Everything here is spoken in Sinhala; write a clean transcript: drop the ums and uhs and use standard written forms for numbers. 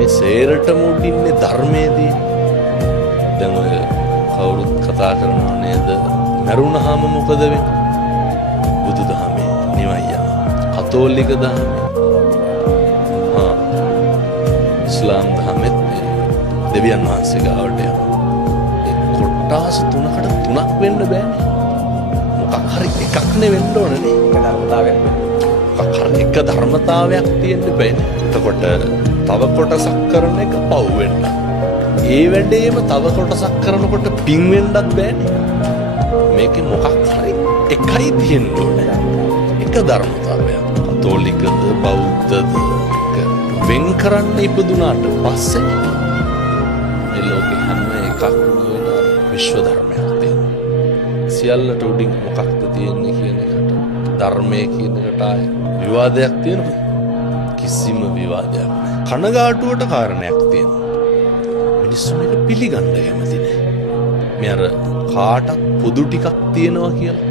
මේ සේරටම උඩින්නේ ධර්මයේදී. දැන් ඔය කවුරුත් කතා කරනවා නේද? මරුණාම මොකද වෙන්නේ? බුදුදහමේ නිවන් යනවා. කතෝලික දහමේ ඉස්ලාම් දහමෙත් දෙවියන් වහන්සේ ගාවට යනවා. ඒ කොටස් තුනක් වෙන්න බෑනේ. මොකක් හරි එකක් නේ වෙන්න ඕනේ නේ. මොකක් හරි එක ධර්මතාවයක් තියෙන්න බෑනේ. එතකොට තව කොටසක් කරන එක පව් වෙන්න. ඒ වැඩේම තව කොටසක් කරනකොට පින් වෙන්නත් බෑනේ. මේකේ මොකක් හරි එකයි තියෙන්න ඕනේ. එක ධර්මතාවයක්. කතෝලිකද බෞද්ධද වෙන් කරන්න ඉපදුනාට පස්සේ මේ ලෝකේ හැම එකක්ම වෙන විශ්ව ධර්මයක් තියෙනවා. සියල්ලට උඩින් මොකක්ද තියෙන්නේ කියන එකට ධර්මයේ කියන එකට ආය විවාදයක් තියෙනවා. කිසිම විවාදයක් නැහැ. කනගාටුවට කාරණයක් තියෙනවා. මිනිස්සු මේක පිළිගන්න කැමති නැහැ. මේ අර කාටත් පොදු ටිකක් තියෙනවා කියලා